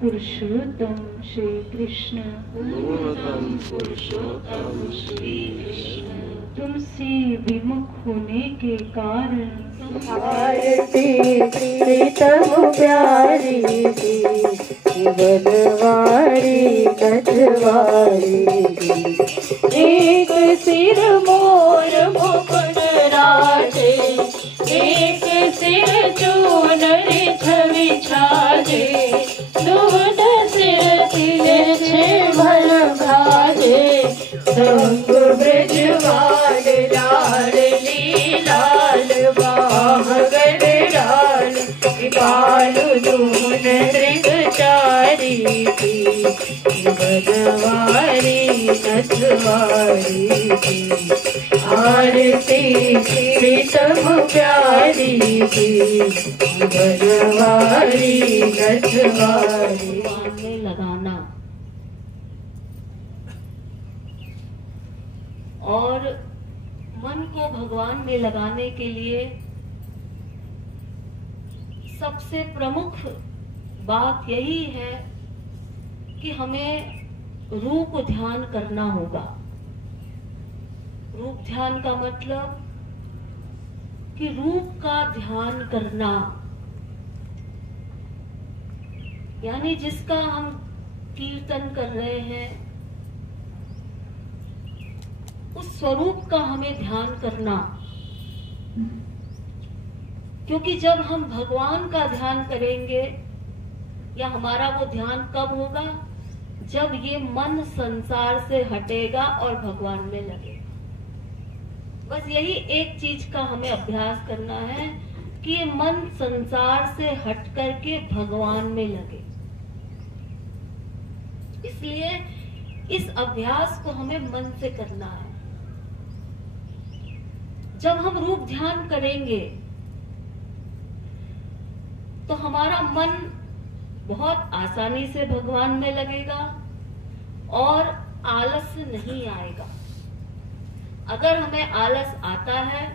पुरुषोत्तम श्री कृष्ण, पुरुषोत्तम श्री कृष्ण, तुमसे विमुख होने के कारण आरती प्रीतम प्यारी दी, बनवारी कछवारी दी। एक सिर मोर मुकुट राजे, एक सिर चूनर छवि छाजे, दूध सिर तिले छे भल भाजे। रंग ब्रजवाल लाडली लाल, बाह गढ़ बालू दून दृग चारी थी, बनवारी नथवारी थी। आरती प्रीतम प्यारी थी, बनवारी नथवारी। में लगाना और मन को भगवान में लगाने के लिए सबसे प्रमुख बात यही है कि हमें रूप ध्यान करना होगा। रूप ध्यान का मतलब कि रूप का ध्यान करना, यानी जिसका हम कीर्तन कर रहे हैं उस स्वरूप का हमें ध्यान करना। क्योंकि जब हम भगवान का ध्यान करेंगे, या हमारा वो ध्यान कब होगा, जब ये मन संसार से हटेगा और भगवान में लगेगा। बस यही एक चीज का हमें अभ्यास करना है कि ये मन संसार से हट करके भगवान में लगे। इसलिए इस अभ्यास को हमें मन से करना है। जब हम रूप ध्यान करेंगे तो हमारा मन बहुत आसानी से भगवान में लगेगा और आलस नहीं आएगा। अगर हमें आलस आता है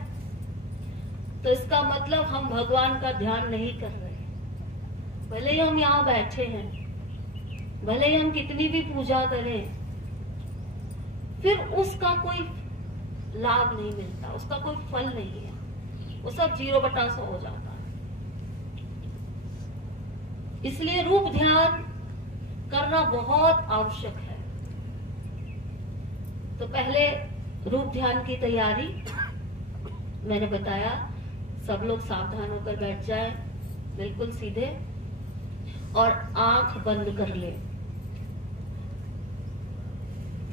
तो इसका मतलब हम भगवान का ध्यान नहीं कर रहे। भले ही हम यहाँ बैठे हैं, भले ही हम कितनी भी पूजा करें, फिर उसका कोई लाभ नहीं मिलता, उसका कोई फल नहीं है, वो सब 0/100 हो जाता है। इसलिए रूप ध्यान करना बहुत आवश्यक है। तो पहले रूप ध्यान की तैयारी मैंने बताया, सब लोग सावधान होकर बैठ जाएं, बिल्कुल सीधे, और आंख बंद कर ले।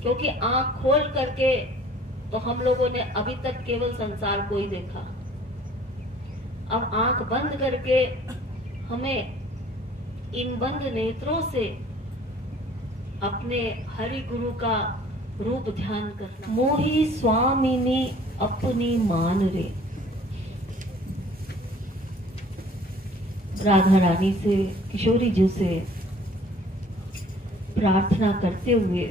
क्योंकि आंख खोल करके तो हम लोगों ने अभी तक केवल संसार को ही देखा। अब आंख बंद करके हमें इन बंद नेत्रों से अपने हरि गुरु का रूप ध्यान करना। मोहि स्वामिनी अपनी मान रे। राधा रानी से, किशोरी जी से प्रार्थना करते हुए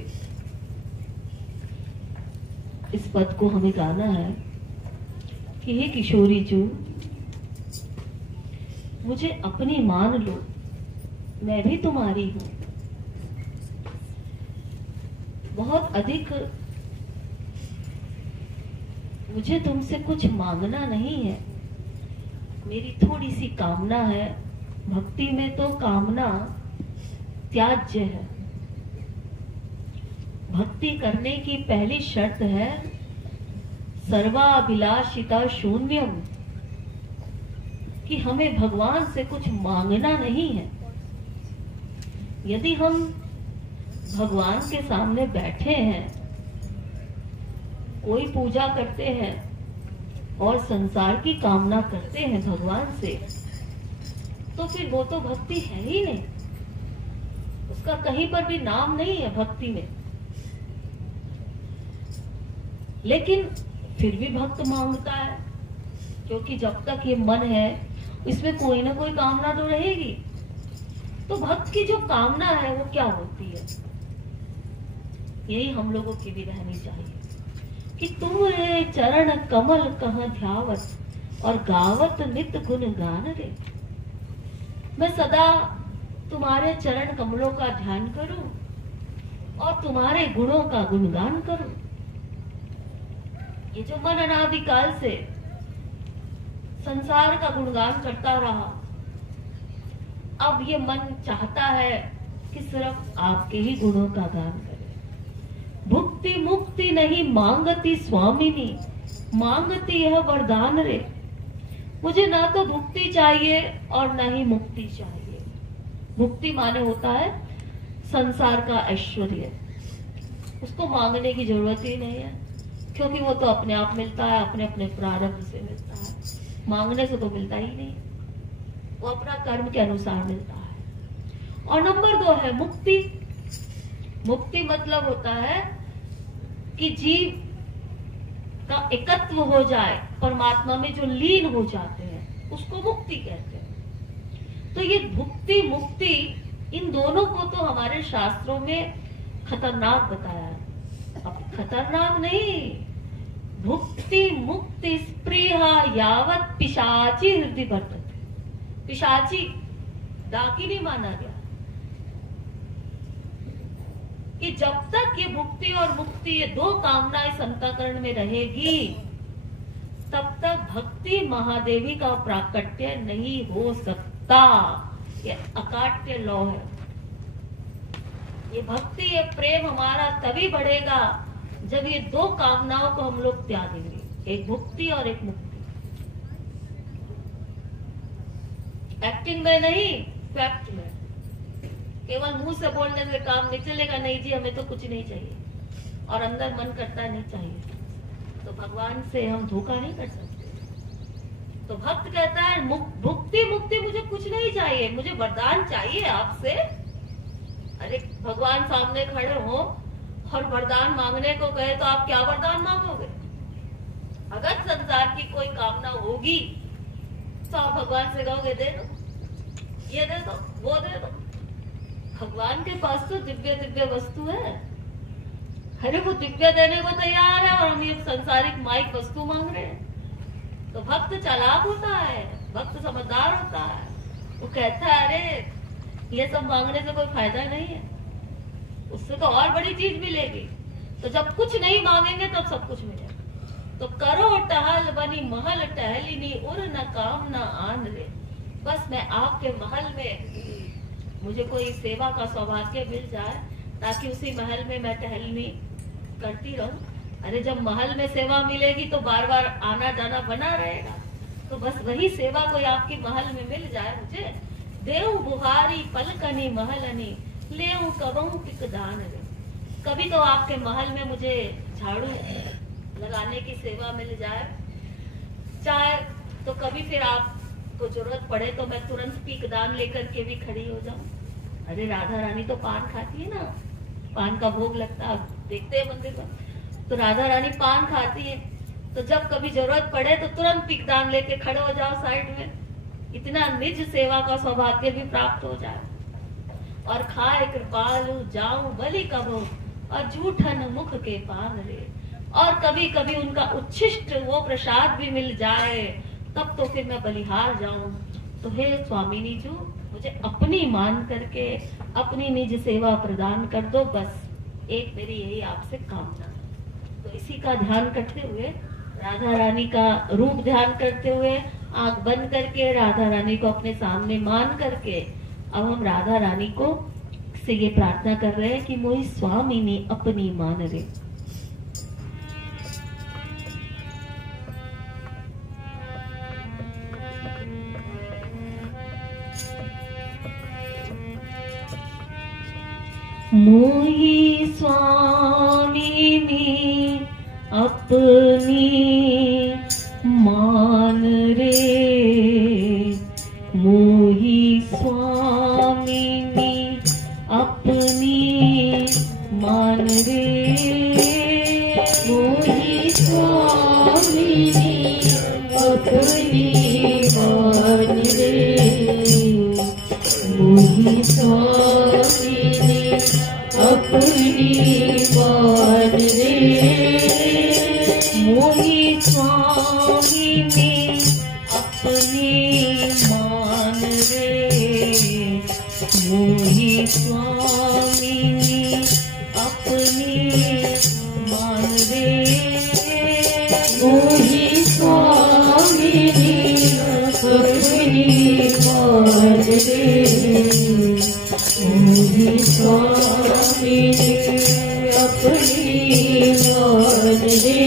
इस पद को हमें गाना है कि हे किशोरी जी, मुझे अपनी मान लो, मैं भी तुम्हारी हूं। बहुत अधिक मुझे तुमसे कुछ मांगना नहीं है, मेरी थोड़ी सी कामना है। भक्ति में तो कामना त्याज्य है। भक्ति करने की पहली शर्त है सर्वाभिलाषिता शून्यम, कि हमें भगवान से कुछ मांगना नहीं है। यदि हम भगवान के सामने बैठे हैं, कोई पूजा करते हैं और संसार की कामना करते हैं भगवान से, तो फिर वो तो भक्ति है ही नहीं, उसका कहीं पर भी नाम नहीं है भक्ति में। लेकिन फिर भी भक्त मांगता है, क्योंकि जब तक ये मन है इसमें कोई ना कोई कामना तो रहेगी। तो भक्त की जो कामना है वो क्या होती है, यही हम लोगों की भी रहनी चाहिए कि तुम रे चरण कमल कहाँ ध्यावत और गावत नित्य गुण गान रे। मैं सदा तुम्हारे चरण कमलों का ध्यान करूं और तुम्हारे गुणों का गुणगान करूं। ये जो मन अनादिकाल से संसार का गुणगान करता रहा, अब ये मन चाहता है कि सिर्फ आपके ही गुणों का गान करे। भुक्ति मुक्ति नहीं मांगती स्वामिनी, मांगती यह वरदान रे। मुझे ना तो भुक्ति चाहिए और ना ही मुक्ति चाहिए। भुक्ति माने होता है संसार का ऐश्वर्य, उसको मांगने की जरूरत ही नहीं है, क्योंकि वो तो अपने आप मिलता है, अपने अपने प्रारब्ध से मिलता है। मांगने से तो मिलता ही नहीं, वो अपना कर्म के अनुसार मिलता है। और नंबर 2 है मुक्ति। मुक्ति मतलब होता है कि जीव का एकत्व हो जाए, परमात्मा में जो लीन हो जाते हैं, उसको मुक्ति कहते हैं। तो ये भुक्ति मुक्ति, इन दोनों को तो हमारे शास्त्रों में खतरनाक बताया है। अब खतरनाक नहीं, भुक्ति मुक्ति स्पृहा यावत पिशाची हृदय वर्तते। पिशाची डाकिनी माना गया कि जब तक ये भुक्ति और मुक्ति, ये 2 कामनाएं इस अंतःकरण में रहेगी, तब तक भक्ति महादेवी का प्राकट्य नहीं हो सकता। ये अकाट्य लौ है। ये भक्ति, ये प्रेम हमारा तभी बढ़ेगा जब ये 2 कामनाओं को हम लोग त्यागेंगे, एक भुक्ति और एक मुक्ति। एक्टिंग में नहीं, फैक्ट में। केवल मुंह से बोलने से काम नहीं चलेगा। नहीं जी, हमें तो कुछ नहीं चाहिए, और अंदर मन करता नहीं चाहिए, तो भगवान से हम धोखा नहीं कर सकते। तो भक्त कहता है भुक्ति मुक्ति मुझे कुछ नहीं चाहिए, मुझे वरदान चाहिए आपसे। अरे भगवान सामने खड़े हो और वरदान मांगने को कहे तो आप क्या वरदान मांगोगे? अगर संसार की कोई कामना होगी तो आप भगवान से कहोगे दे दो, ये दे दो, वो दे दो। भगवान के पास तो दिव्य दिव्य वस्तु है। अरे वो दिव्य देने को तैयार है और हम ये संसारिक माइक वस्तु मांग रहे हैं। तो भक्त चालाक होता है, भक्त समझदार होता है। वो कहता है अरे ये सब मांगने से कोई फायदा नहीं है, उससे तो और बड़ी चीज मिलेगी। तो जब कुछ नहीं मांगेंगे तब सब कुछ मिलेगा। तो करो टहल बनी महल टहलिनी उर न काम न आन रे। बस मैं आपके महल में मुझे कोई सेवा का सौभाग्य मिल जाए, ताकि उसी महल में मैं टहलनी करती रहूं। अरे जब महल में सेवा मिलेगी तो बार बार आना जाना बना रहेगा। तो बस वही सेवा कोई आपकी महल में मिल जाए मुझे। देव बुहारी पलकनी महलनी लेऊ कबहू पिकदान रे। कभी तो आपके महल में मुझे झाड़ू लगाने की सेवा मिल जाए, चाहे तो कभी फिर आपको जरूरत पड़े तो मैं तुरंत पिकदान लेकर के भी खड़ी हो जाऊं। अरे राधा रानी तो पान खाती है ना, पान का भोग लगता है, देखते हैं मंदिर में, तो राधा रानी पान खाती है। तो जब कभी जरूरत पड़े तो तुरंत पिकदान लेके खड़े हो जाओ साइड में, इतना निज सेवा का सौभाग्य भी प्राप्त हो जाए। और खाए कृपालु जाऊं बलि कबो और झूठन मुख के पान रे। और कभी कभी उनका उच्छिष्ट वो प्रसाद भी मिल जाए, तब तो फिर मैं बलिहार जाऊं। तो हे स्वामिनी जो मुझे अपनी मान करके अपनी निज सेवा प्रदान कर दो, बस एक मेरी यही आपसे कामना। तो इसी का ध्यान करते हुए, राधा रानी का रूप ध्यान करते हुए, आंख बंद करके राधा रानी को अपने सामने मान करके अब हम राधा रानी को से ये प्रार्थना कर रहे हैं कि मोहि स्वामिनी अपनी मान रे। मोहि स्वामिनी अपनी मान रे। मोहि स्वामिनी अपनी मान रे। मोहि स्वामिनी अपनी मान रे। मोहि स्वामिनी अपनी मान रे। मोहि स्वामिनी अपनी मान रे। मोही स्वामिनी अपनी मान रे, मोही स्वामिनी अपनी मान रे, मोही स्वामिनी अपनी मान रे।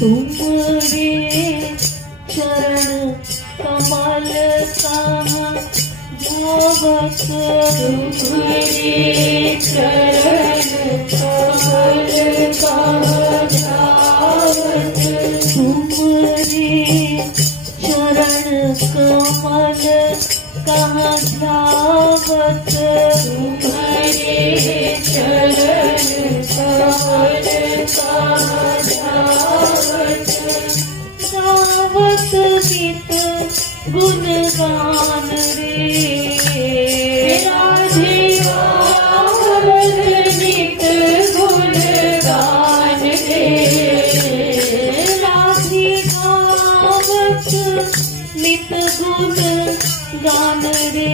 तुम्हारे चरण कमल कहाँ ध्यावत, तुम्हारे चरण कमल कहाँ ध्यावत, तुम्हारे चरण कमल कहाँ ध्यावत, तुम्हारे चरण कमल कहाँ ध्यावत, गावत गीत गुणगान रे, राधे गावत नित गुणगान रे, राधे गावत नित गुण गान रे,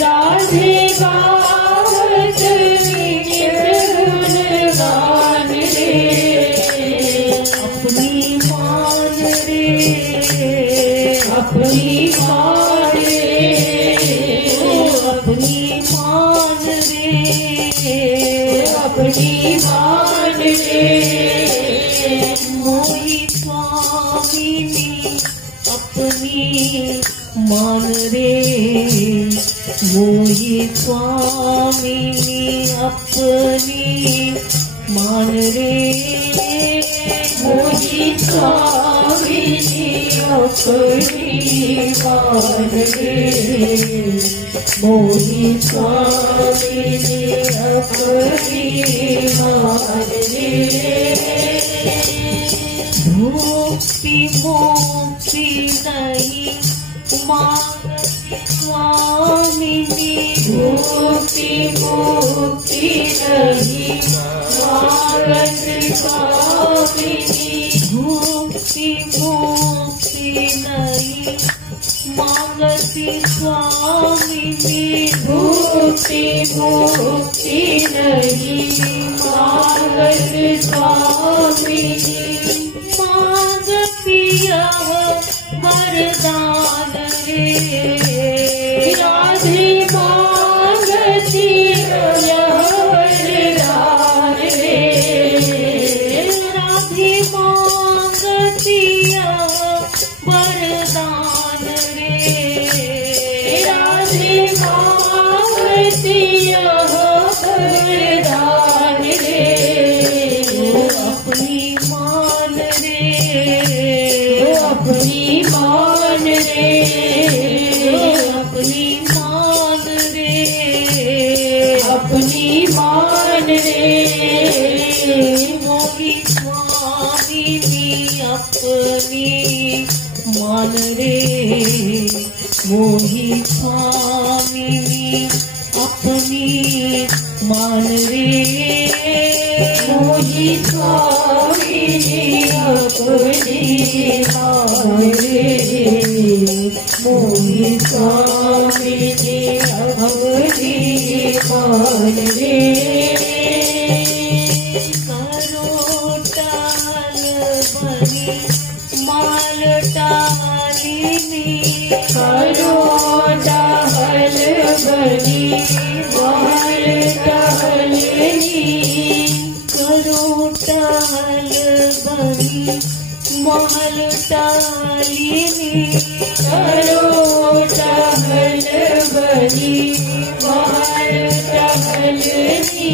राधे गावत नित गुणगान रे, अपनी मान रे, अपनी मान रे, अपनी मान रे, अपनी मान रे, मोही स्वामिनी अपनी मान रे, मोही स्वामिनी अपनी मान रे, मोही स्वामिनी अपनी मान रे, मोही स्वामिनी अपनी मान रे। भक्ति मोक्ति नहीं मांगती स्वामिनी, मुक्ति मुक्ति नहीं मांगत स्वामिनी, भक्ति मोक्ति नहीं मांगती स्वामिनी, मुक्ति मुक्ति नहीं मांगत स्वामिनी, मांगती यह वरदान रे, राधे मांगती वरदान रे, राधे मांगती यह वरदान रे, राधे मांगती वरदान रे, अपनी मान रे, अपनी मान रे, अपनी मान रे, अपनी मान रे, मोही स्वामिनी अपनी मान रे, मोही स्वामिनी अपनी मान रे, मोही स्वामिनी अपनी मान रे, मोही स्वामिनी अपनी मान रे। करो टाल बनी माल टालिनी, करो टहल बनी माल टहलनी, करो टाल बनी माल टालिनी, करो टहल बनी माल टहलनी,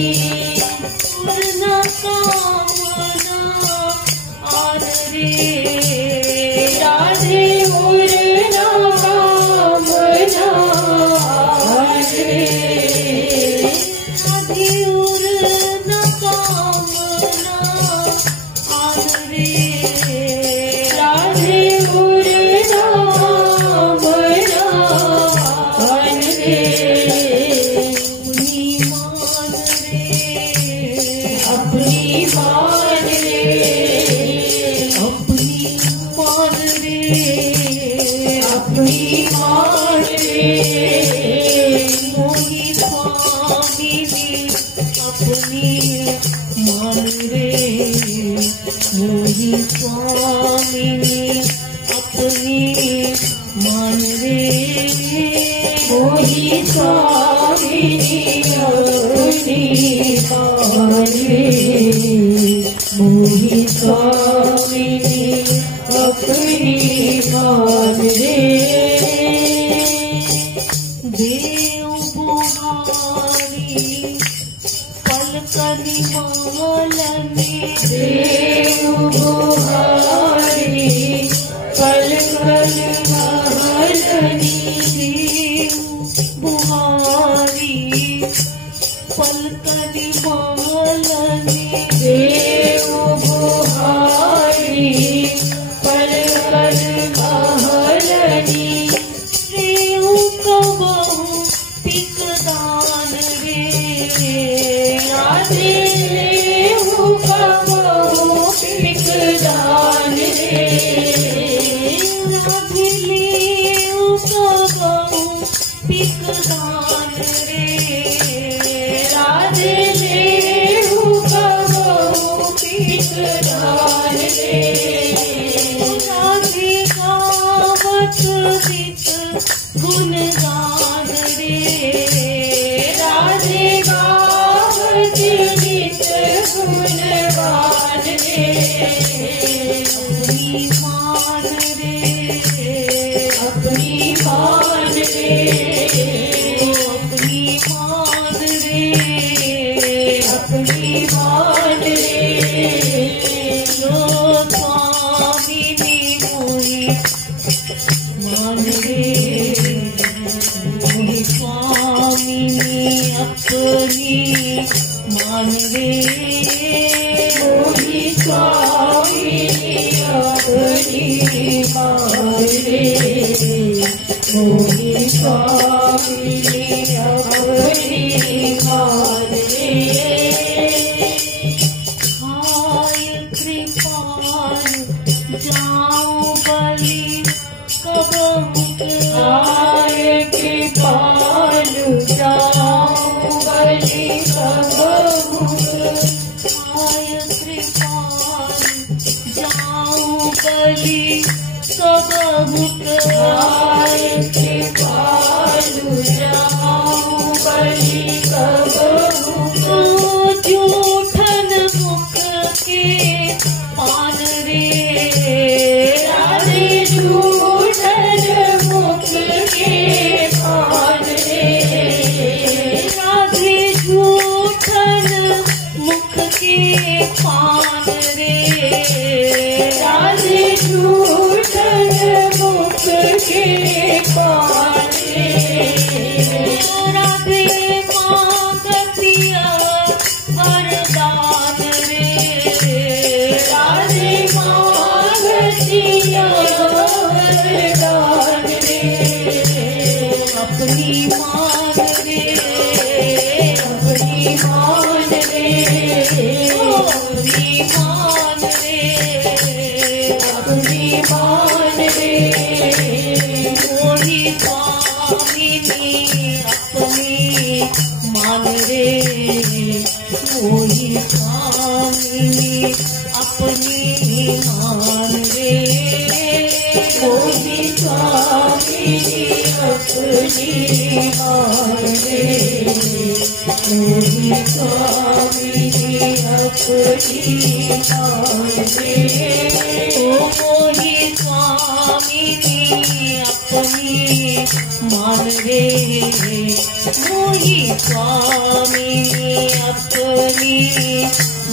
पूर्ण कामना आन रे, राधे उड़ना कामना आन रे, राधे पूर्ण कामना आन रे, राधे उड़ना कामना आन रे, अपनी मान रे, अपनी मान रे, अपनी मान स्वामिनी अपनी मान रे, मोहि स्वामिनी अपनी मान रे, मोहि स्वामिनी अपनी मान रे। देव बुहारी पलकनि मालनि, देव बुहारी पलकनि मालनि, देव बुहारी पलकनि मालनि, देव बुहारी पलकनि मालनि, देव कबहु पिकदान रे, राधे देव कबहु पिकदान रे, राधे लेव कबहु पिकदान रे, राधे देव कबहु पिकदान रे, राधे गावत गीत गुणगान रे, राधे गावत गीत गुणगान रे, अपनी मान रे, अपनी मान रे, अपनी मान रे, अपनी मान रे, यो स्वामिनी मोहि मान रे, मोहि स्वामिनी अपनी मान रे, मोहि स्वामिनी अपनी मान रे, मोहि स्वामिनी अपनी मान रे, हाय कृपाल जाऊं बलि कबहु आय कृपालु जाऊं बलि कबहु, हाय कृपाल जाऊं बलि कबहु आय कृपालु जाऊं बलि कबहु, जूठन मुख के पान रे, राधे झूठन मुख के पान रे, राधे जूठन मुख के पान रे, राधे झूठन मुख के पान रे, राधे मांगतिया वरदान रे, राधे मांगतिया वरदान रे, अपनी मान रे, अपनी मान रे, अपनी मान रे, अपनी मान रे, मोहि स्वामिनी अपनी मान रे, मोहि स्वामिनी अपनी मान रे, मोहि स्वामिनी अपनी मान रे, मोहि स्वामिनी अपनी मान रे, ओ मोहि स्वामिनी अपनी मान रे, मोहि स्वामिनी अपनी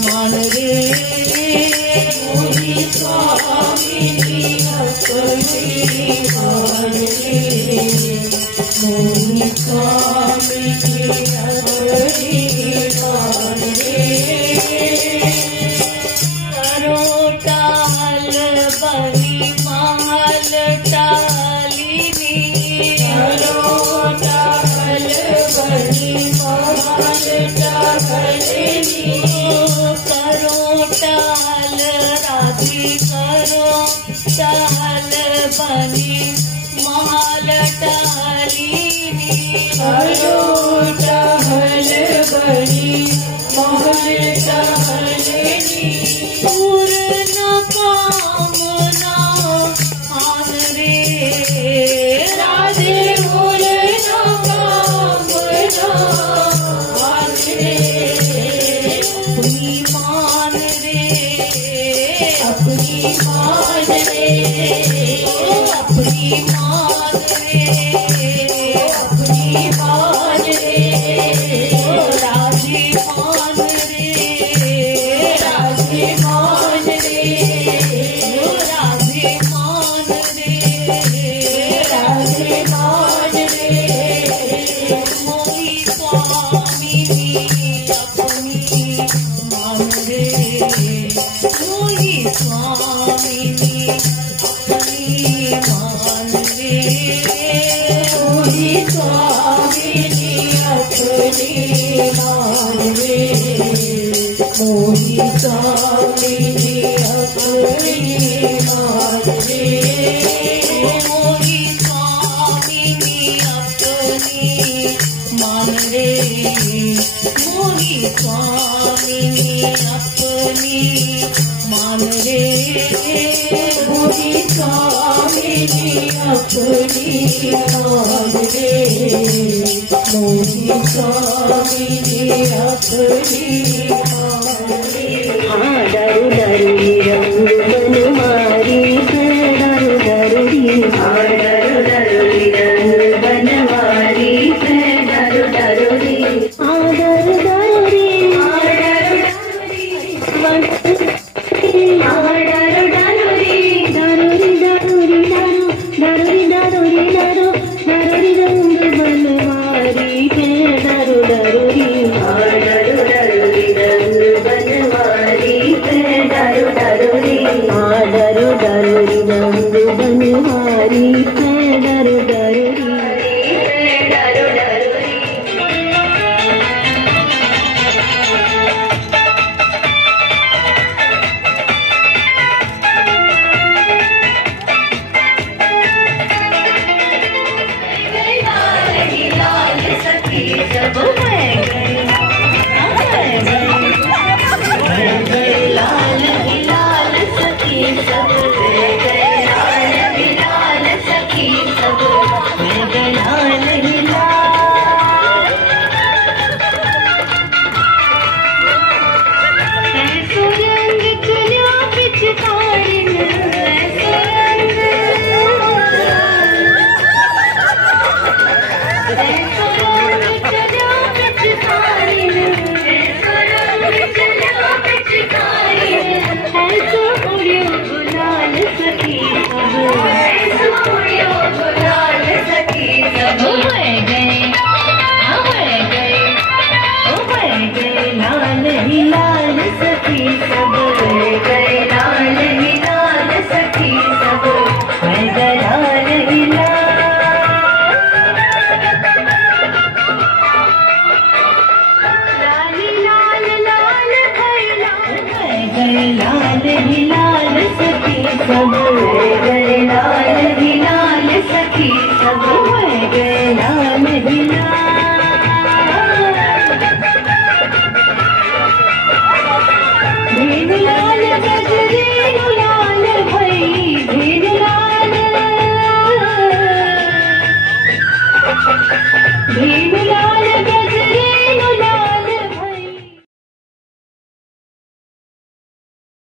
मान रे, मोहि स्वामिनी अपनी मान रे, मोहि स्वामिनी अपनी मान रे, करोटाल बलि महल टालिनी, करोटाल बलि महल टालिनी, करोटाल राधे करोटाल बलि महल टालिनी, करोटाल बलि महल टालिनी, पूर्ण कामना अपनी मान रे, अपनी मान रे, राजी मान रे, राजी मान रे, राजी मान रे, राजी मान रे, मोही स्वामिनी अपनी मान रे, मोही स्वामिनी अपनी मान रे, मोही स्वामिनी अपनी मान रे, मोही स्वामिनी अपनी मान रे, मोही स्वामिनी अपनी मान रे, मोही स्वामिनी अपनी मान रे, मोही स्वामिनी अपनी मान रे, मोही स्वामिनी अपनी मान रे। डरु डरु रंग बनवारी है, डरु डरु डरु डरु रंग बनवारी है, डरु डरु डरु सब गए लाल ही लाल सखी सब